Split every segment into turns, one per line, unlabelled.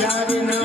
Yeah, you know.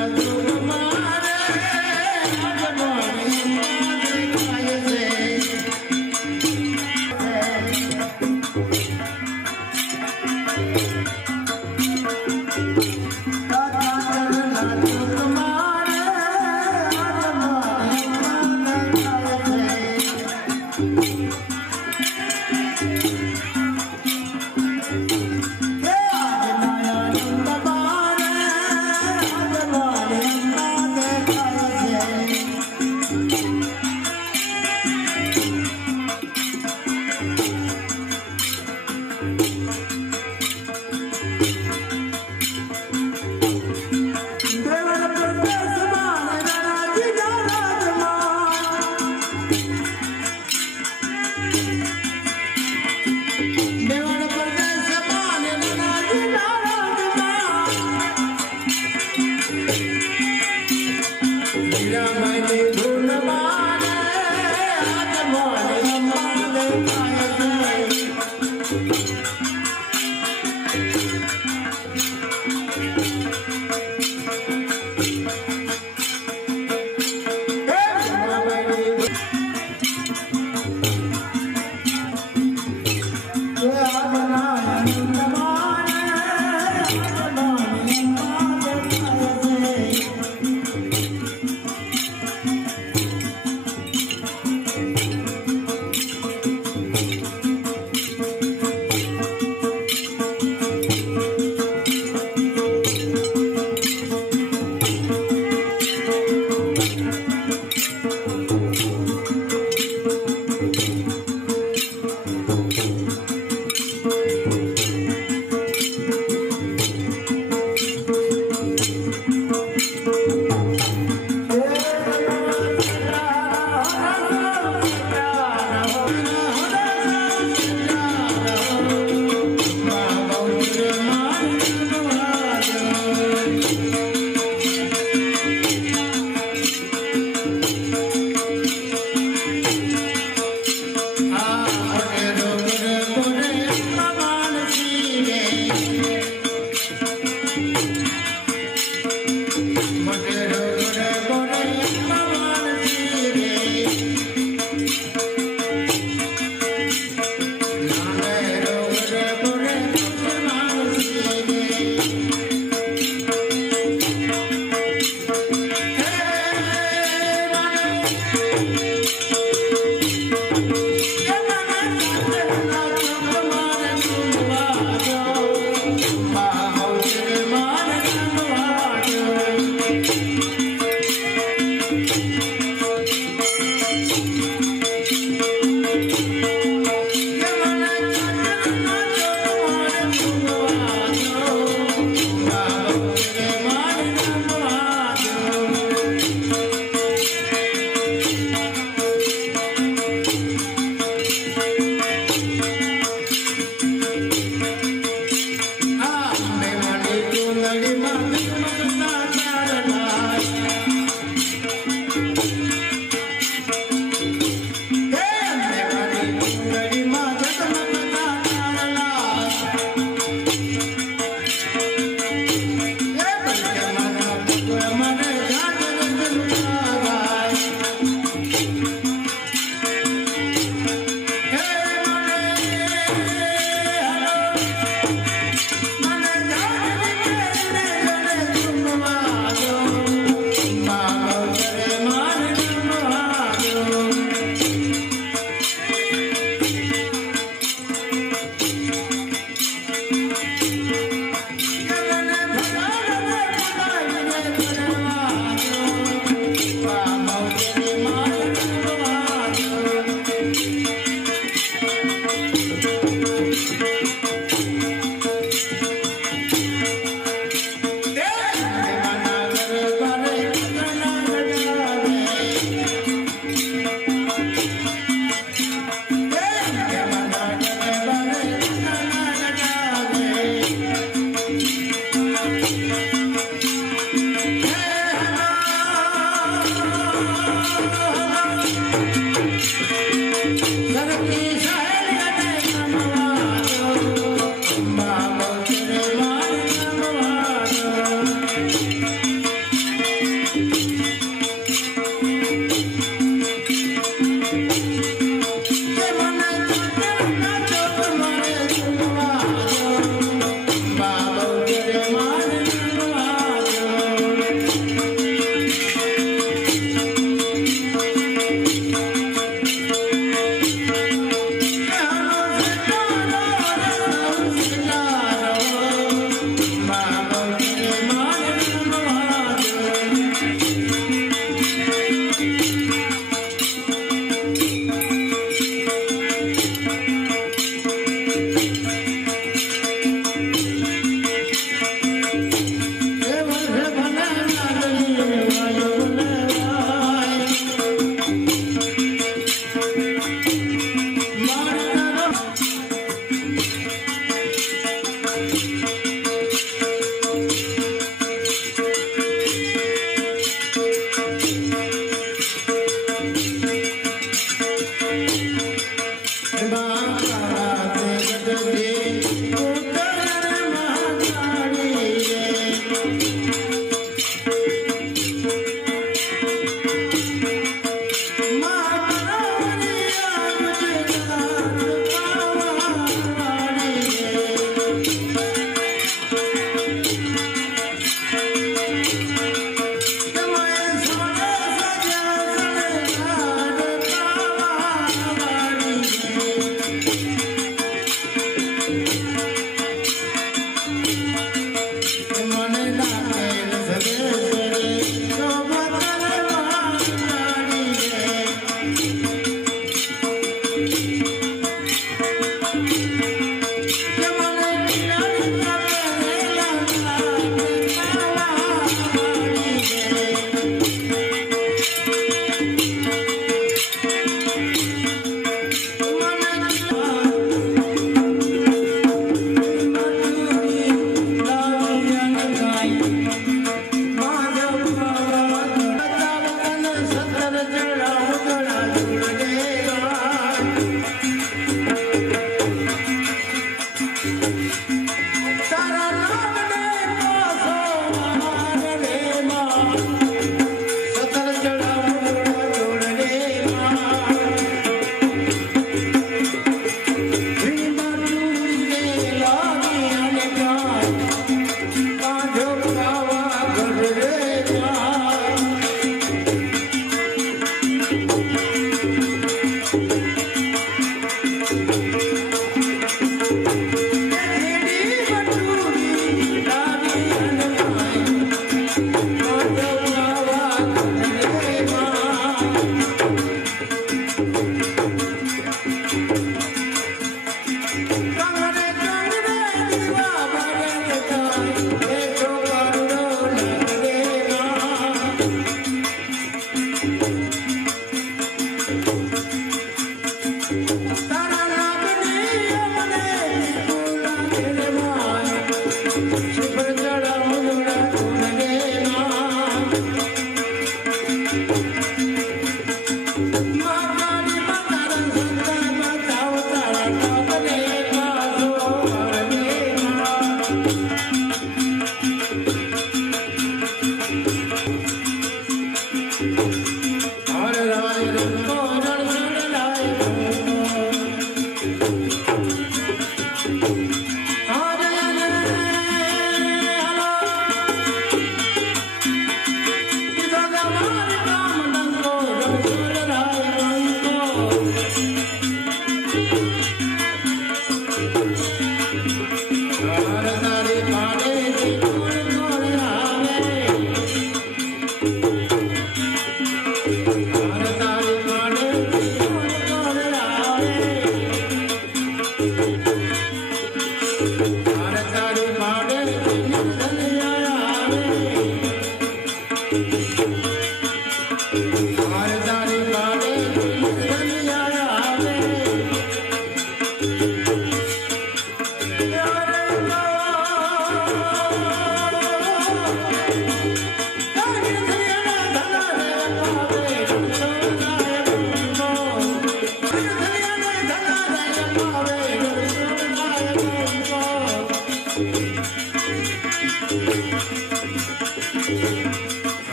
Cause